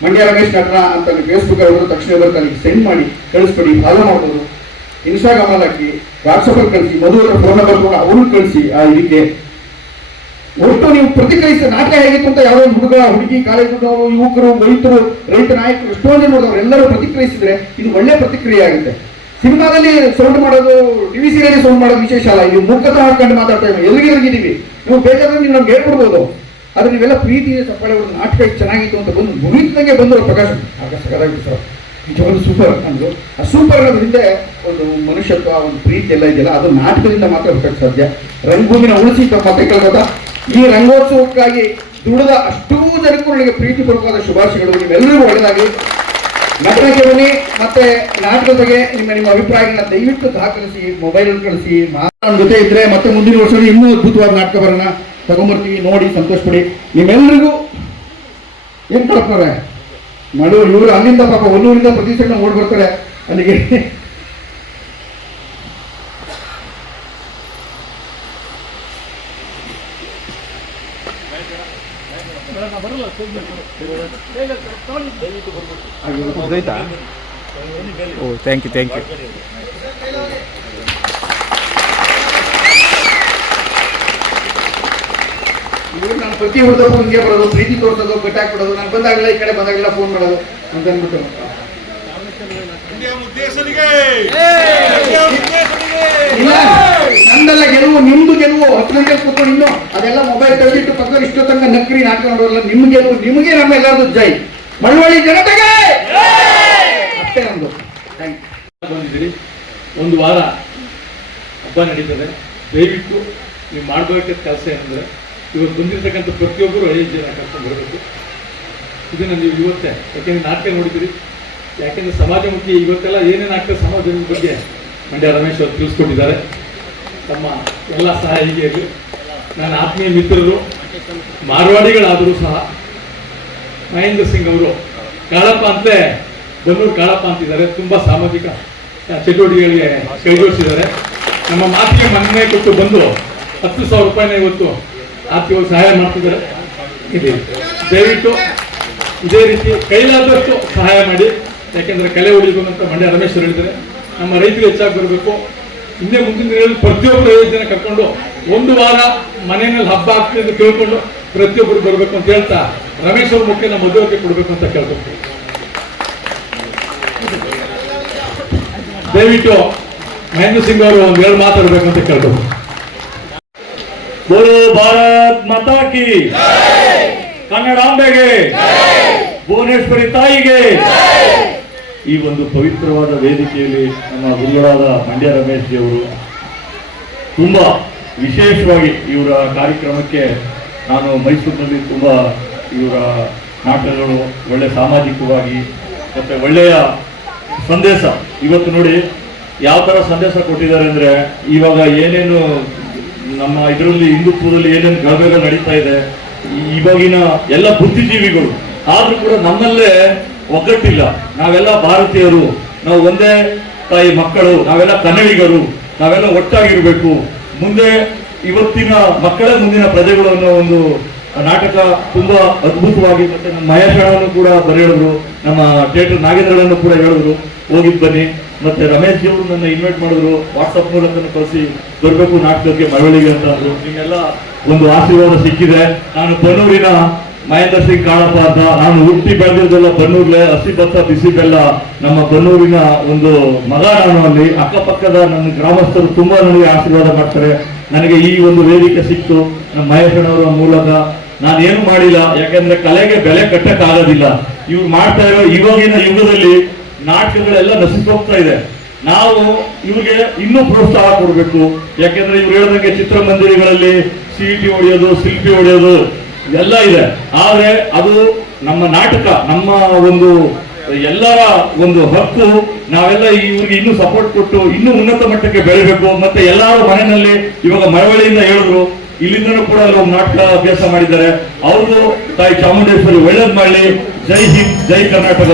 ಮಂಡ್ಯ ರಮೇಶ್ ನಟನ ಅಂತ ಫೇಸ್ಬುಕ್ ಅವರು ತಕ್ಷಣ ಅಲ್ಲಿ ಸೆಂಡ್ ಮಾಡಿ, ಕಳಿಸ್ಬಿಡಿ ಫಾಲೋ ಮಾಡ್ಬೋದು. ಇನ್ಸ್ಟಾಗ್ರಾಮಲ್ಲಿ ಹಾಕಿ ವಾಟ್ಸಪ್ ಅಲ್ಲಿ ಕಳಿಸಿ ಮಧುವರ ಫೋನ್ ನಂಬರ್ ಕೂಡ ಅವ್ರಿಗೆ ಕಳಿಸಿ ಆ ಇದಕ್ಕೆ. ಒಟ್ಟು ನೀವು ಪ್ರತಿಕ್ರಿಯಿಸಿದ ನಾಟಕ ಹೇಗಿತ್ತು ಅಂತ ಯಾರೋ ಒಂದು ಹುಡುಗ, ಹುಡುಗಿ ಕಾಲೇಜಿನವರು ಯುವಕರು ರೈತರು ರೈತ ನಾಯಕರು ಎಷ್ಟೊಂದು ನೋಡಿದವರು ಎಲ್ಲರೂ ಪ್ರತಿಕ್ರಿಯಿಸಿದ್ರೆ ಇದು ಒಳ್ಳೆ ಪ್ರತಿಕ್ರಿಯೆ ಆಗುತ್ತೆ. ಸಿನಿಮಾದಲ್ಲಿ ಸೌಂಡ್ ಮಾಡೋದು, ಟಿವಿ ಸೀರಿಯಲ್ ಸೌಂಡ್ ಮಾಡೋದು ವಿಶೇಷ ಅಲ್ಲ ಇದು ಮುಖತ ಹಾಕೊಂಡು ಮಾತಾಡ್ತಾ ಇದ್ದೀವಿ ಎಲ್ಲಿಗೆ ಎಲ್ಲಿಗಿದ್ದೀವಿ ನೀವು ಬೇಕಾದ್ರೆ ನೀವು ನಮ್ಗೆ ಹೇಳ್ಕೊಡ್ಬೋದು. ಆದ್ರೆ ನೀವೆಲ್ಲ ಪ್ರೀತಿ ಚಪ್ಪಾಳೆ ಹೊಡೆದು ನಾಟಕ ಚೆನ್ನಾಗಿತ್ತು ಅಂತ ಬಂದು ಮುಗಿದಂಗೆ ಬಂದರು ಪ್ರಕಾಶ್. ಸಗದಾಗಿತ್ತು ಸರ್. ನಿಜವಾಗ್ಲೂ ಸೂಪರ್ ಅಂದ್ರು. ಆ ಸೂಪರ್ ಅನ್ನೋದ್ರ ಹಿಂದೆ ಒಂದು ಮನುಷ್ಯತ್ವ, ಒಂದು ಪ್ರೀತಿ ಎಲ್ಲ ಇದೆಯಲ್ಲ, ಅದು ನಾಟಕದಿಂದ ಮಾತ್ರ ಸಾಧ್ಯ. ರಂಗಭೂಮಿನ ಉಳಿಸಿ ಮತ್ತೆ ಕೇಳ್ಬೋದಾ ಈ ರಂಗೋತ್ಸವಕ್ಕಾಗಿ ದುಡಿದ ಅಷ್ಟೂ ಜನಕ್ಕೂ ನನಗೆ ಪ್ರೀತಿ ಪೂರ್ವಕವಾದ ಶುಭಾಶಯಗಳು ನಿಮ್ಮೆಲ್ಲರಿಗೂ ಒಳ್ಳೆಯದಾಗಿ ನಟನೆಗೆ ಬನ್ನಿ, ಮತ್ತೆ ನಾಟಕದ ಬಗ್ಗೆ ನಿಮ್ಮ ನಿಮ್ಮ ಅಭಿಪ್ರಾಯಗಳನ್ನ ದಯವಿಟ್ಟು ದಾಖಲಿಸಿ ಮೊಬೈಲ್ ಕಳಿಸಿ. ನಮ್ಮ ಜೊತೆ ಇದ್ರೆ ಮತ್ತೆ ಮುಂದಿನ ವರ್ಷದಲ್ಲಿ ಇನ್ನೂ ಅದ್ಭುತವಾದ ನಾಟಕ ಬರೋಣ ತಗೊಂಬರ್ತೀವಿ. ನೋಡಿ, ಸಂತೋಷ ಪಡಿ. ನಿಮ್ಮೆಲ್ಲರಿಗೂ ಏನ್ ಕಳ್ತಾರೆ ಮಡು ಇವರು ಅಲ್ಲಿಂದ ಪಾಪ ಒಂದೂರಿಂದ ಪ್ರತಿ ಸಣ್ಣ ಓಡ್ ಬರ್ತಾರೆ. ಅಲ್ಲಿಗೆ ಮುಗ್ದೋಯ್ತಾ ಓ ಥ್ಯಾಂಕ್ ಯು ಥ್ಯಾಂಕ್ ಯು ಇವ್ರು ನಾನು ಪ್ರತಿ ಹುಡುಗಪ್ಪು ಹಿಂಗೆ ಬರೋದು ಪ್ರೀತಿ ತೋರಿಸೋದು ಬಿಟ್ಟಾಕ್ಬಿಡೋದು ನಾನು ಬಂದಾಗಲ್ಲ ಈ ಕಡೆ ಬಂದಾಗಲ್ಲ ಫೋನ್ ಮಾಡೋದು ಅಂತ ಅಂದ್ಬಿಟ್ಟು. ಇಲ್ಲ. ನಂದಲ್ಲ ಗೆಲುವು ನಿಮ್ದು ಗೆಲುವು, ಹತ್ತು ಗಂಟೆ ಕೂತ್ಕೊಂಡು ಇನ್ನು ಅದೆಲ್ಲ ಮೊಬೈಲ್ ತೆಗೆದಿಟ್ಟು ಪಕ್ಕ ಇಷ್ಟೋ ತನಕ ನಕ್ರಿ ನಾಟಕ ನೋಡೋಲ್ಲ ನಿಮ್ ಗೆಲುವು, ನಿಮಗೆ ನಮ್ಮ ಎಲ್ಲರದು ಜೈ. ಮಳವಳ್ಳಿ ಜನತೆಗೆ! ಅಷ್ಟೇ ನಮ್ದು ಬಂದಿದ್ದೀರಿ. ಒಂದು ವಾರ ಹಬ್ಬ ನಡೀತದೆ. ದಯವಿಟ್ಟು ನೀವು ಮಾಡಬೇಕಾದ ಕೆಲಸ ಏನಂದ್ರೆ ಇವತ್ತು ಬಂದಿರತಕ್ಕಂಥ ಪ್ರತಿಯೊಬ್ಬರು ಐದು ಜನ ಕರ್ಕೊಂಡು ಬರಬೇಕು. ಇದನ್ನು ನೀವು ಇವತ್ತೇ, ಯಾಕೆಂದ್ರೆ ನಾಟಕ ನೋಡಿದಿರಿ ಯಾಕೆಂದ್ರೆ ಸಮಾಜಮುಖಿ ಇವತ್ತೆಲ್ಲ ಏನೇನು ಆಗ್ತದೆ ಸಮಾಜದ ಬಗ್ಗೆ ಮಂಡ್ಯ ರಮೇಶ್ ಅವರು ತಿಳಿಸ್ಕೊಟ್ಟಿದ್ದಾರೆ ತಮ್ಮ ಎಲ್ಲ ಸಹಾಯಿಗೆಯಲ್ಲಿ ನನ್ನ ಆತ್ಮೀಯ ಮಿತ್ರರು, ಮಾರ್ವಾಡಿಗಳಾದರೂ ಸಹ, ಮಹೇಂದ್ರ ಸಿಂಗ್ ಅವರು, ಕಾಳಪ್ಪ ಅಂತೆ ಬನ್ನೂರು ಕಾಳಪ್ಪ ಅಂತಿದ್ದಾರೆ. ತುಂಬ ಸಾಮಾಜಿಕ ಚಟುವಟಿಕೆಗಳಿಗೆ ಕೈಜೋಡಿಸಿದ್ದಾರೆ. ನಮ್ಮ ಮಾತಿಗೆ ಮನ್ನೆ ಕೊಟ್ಟು ಬಂದು ಹತ್ತು ಸಾವಿರ ರೂಪಾಯಿನ ಇವತ್ತು ಆರ್ಥಿಕವಾಗಿ ಸಹಾಯ ಮಾಡ್ತಿದ್ದಾರೆ. ಇದೆ ದಯವಿಟ್ಟು ಇದೇ ರೀತಿ ಕೈಲಾದಷ್ಟು ಸಹಾಯ ಮಾಡಿ. ಯಾಕೆಂದರೆ ಕಲೆ ಉಳಿದು ಅಂತ ಮಂಡ್ಯ ರಮೇಶ್ ಹೇಳಿದ್ದಾರೆ. ನಮ್ಮ ರೈತರು ಹೆಚ್ಚಾಗಿ ಬರಬೇಕು. ಹಿಂದೆ ಮುಂದಿನ ದಿನಗಳಲ್ಲಿ ಪ್ರತಿಯೊಬ್ಬರು ಯೋಜನೆ ಕರ್ಕೊಂಡು ಒಂದು ವಾರ ಮನೆಯಲ್ಲಿ ಹಬ್ಬ ಆಗ್ತದೆ ಅಂತ ಕೇಳ್ಕೊಂಡು ಪ್ರತಿಯೊಬ್ಬರು ಬರಬೇಕು ಅಂತ ಹೇಳ್ತಾ ರಮೇಶ್ ಅವ್ರ ಮುಖ್ಯ ನಮ್ಮ ಮದುವೆಗೆ ಕೊಡಬೇಕು ಅಂತ ಕೇಳ್ಕೊಂತೀವಿ ದಯವಿಟ್ಟು ಮಹೇಂದ್ರ ಸಿಂಗ್ ಅವರು ಒಂದು ಎರಡು ಮಾತಾಡಬೇಕು ಅಂತ ಕೇಳ್ಕೊಂಡು ಬೋಲೋ ಭಾರತ್ ಮತಾಕಿ ಕನ್ನಡಾಂಬೆಗೆ ಭುವನೇಶ್ವರಿ ತಾಯಿಗೆ ಈ ಒಂದು ಪವಿತ್ರವಾದ ವೇದಿಕೆಯಲ್ಲಿ ನಮ್ಮ ಗುರುಗಳಾದ ಮಂಡ್ಯ ರಮೇಶ್ ಜಿ ಅವರು ತುಂಬ ವಿಶೇಷವಾಗಿ ಇವರ ಕಾರ್ಯಕ್ರಮಕ್ಕೆ ನಾನು ಮೈಸೂರಿನಲ್ಲಿ ತುಂಬ ಇವರ ನಾಟಕಗಳು, ಒಳ್ಳೆ ಸಾಮಾಜಿಕವಾಗಿ ಮತ್ತು ಒಳ್ಳೆಯ ಸಂದೇಶ. ಇವತ್ತು ನೋಡಿ ಯಾವ ಥರ ಸಂದೇಶ ಕೊಟ್ಟಿದ್ದಾರೆ ಅಂದರೆ ಇವಾಗ ಏನೇನು ನಮ್ಮ ಇದರಲ್ಲಿ ಹಿಂದುತ್ವದಲ್ಲಿ ಏನೇನು ಗಲಭೆಗಳು ನಡೀತಾ ಇದೆ ಇವಾಗಿನ ಎಲ್ಲ ಬುದ್ಧಿಜೀವಿಗಳು, ಆದರೂ ಕೂಡ ನಮ್ಮಲ್ಲೇ ಒಗ್ಗಟ್ಟಿಲ್ಲ. ನಾವೆಲ್ಲ ಭಾರತೀಯರು, ನಾವು ಒಂದೇ ತಾಯಿ ಮಕ್ಕಳು, ನಾವೆಲ್ಲ ಕನ್ನಡಿಗರು, ನಾವೆಲ್ಲ ಒಟ್ಟಾಗಿರ್ಬೇಕು. ಮುಂದೆ ಇವತ್ತಿನ ಮಕ್ಕಳ ಮುಂದಿನ ಪ್ರಜೆಗಳು ಅನ್ನೋ ಒಂದು ನಾಟಕ ತುಂಬಾ ಅದ್ಭುತವಾಗಿ ಮತ್ತೆ ನಮ್ಮ ಮಹೇಶ್ವರನ್ನು ಕೂಡ ಬರೆಯೋದ್ರು, ನಮ್ಮ ಥಿಯೇಟರ್ ನಾಗೇಂದ್ರಗಳನ್ನು ಕೂಡ ಹೇಳಿದ್ರು. ಹೋಗಿದ್ ಬನ್ನಿ. ಮತ್ತೆ ರಮೇಶ್ ಜಿಯವರು ನನ್ನ ಇನ್ವೈಟ್ ಮಾಡಿದ್ರು. ವಾಟ್ಸಪ್ ಮೂಲಕ ಕಳಿಸಿ ಬರಬೇಕು ನಾಟಕಕ್ಕೆ ಮರವಳಿಗೆ ಅಂತ ಅಂದ್ರು. ನಿಮ್ಮೆಲ್ಲ ಒಂದು ಆಶೀರ್ವಾದ ಸಿಕ್ಕಿದೆ. ನಾನು ಬನ್ನೂರಿನ ಮಹೇಂದ್ರ ಸಿಂಗ್ ಕಾಳಪ್ಪ ಅಂತ. ನಾನು ಹುಟ್ಟಿ ಬೆಳೆದಿರೋದೆಲ್ಲ ಬನ್ನೂರ್ಲೆ ಹಸಿ ಭತ್ತ ಬಿಸಿ ಬೆಲ್ಲ, ನಮ್ಮ ಬನ್ನೂರಿನ ಒಂದು ಮಗ ನಾನು ಅಲ್ಲಿ. ಅಕ್ಕಪಕ್ಕದ ನನ್ನ ಗ್ರಾಮಸ್ಥರು ತುಂಬಾ ನನಗೆ ಆಶೀರ್ವಾದ ಮಾಡ್ತಾರೆ. ನನಗೆ ಈ ಒಂದು ವೇದಿಕೆ ಸಿಕ್ತು. ನಮ್ಮ ಮಹೇಶಣ್ಣವರ ಮೂಲಕ. ನಾನೇನು ಮಾಡಿಲ್ಲ, ಯಾಕಂದ್ರೆ ಕಲೆಗೆ ಬೆಲೆ ಕಟ್ಟಕ್ಕಾಗೋದಿಲ್ಲ. ಇವ್ರು ಮಾಡ್ತಾ ಇರೋ ಇವಾಗಿನ ಯುಗದಲ್ಲಿ ನಾಟಕಗಳೆಲ್ಲ ನಶಿಸೋಗ್ತಾ ಇದೆ. ನಾವು ಇವ್ರಿಗೆ ಇನ್ನೂ ಪ್ರೋತ್ಸಾಹ ಕೊಡಬೇಕು. ಯಾಕೆಂದ್ರೆ ಇವ್ರು ಹೇಳಿದಂಗೆ ಚಿತ್ರಮಂದಿರಗಳಲ್ಲಿ ಸಿಇಟಿ ಹೊಡೆಯೋದು, ಶಿಲ್ಪಿ ಹೊಡೆಯೋದು ಎಲ್ಲ ಇದೆ. ಆದರೆ ಅದು ನಮ್ಮ ನಾಟಕ, ನಮ್ಮ ಒಂದು ಎಲ್ಲರ ಒಂದು ಹಕ್ಕು, ನಾವೆಲ್ಲ ಇವ್ರಿಗೆ ಇನ್ನೂ ಸಪೋರ್ಟ್ ಕೊಟ್ಟು ಇನ್ನೂ ಉನ್ನತ ಮಟ್ಟಕ್ಕೆ ಬೆಳಿಬೇಕು ಮತ್ತೆ ಎಲ್ಲಾರು ಮನೆಯಲ್ಲಿ ಇವಾಗ ಮರವಳಿಯಿಂದ ಹೇಳಿದ್ರು, ಇಲ್ಲಿಂದನೂ ಕೂಡ ಅಲ್ಲಿ ಒಂದು ನಾಟಕ ಅಭ್ಯಾಸ ಮಾಡಿದ್ದಾರೆ. ಅವ್ರಿಗೂ ತಾಯಿ ಚಾಮುಂಡೇಶ್ವರಿ ಒಳ್ಳೇದ್ ಮಾಡಲಿ. ಜೈ ಹಿಂದ್, ಜೈ ಕರ್ನಾಟಕ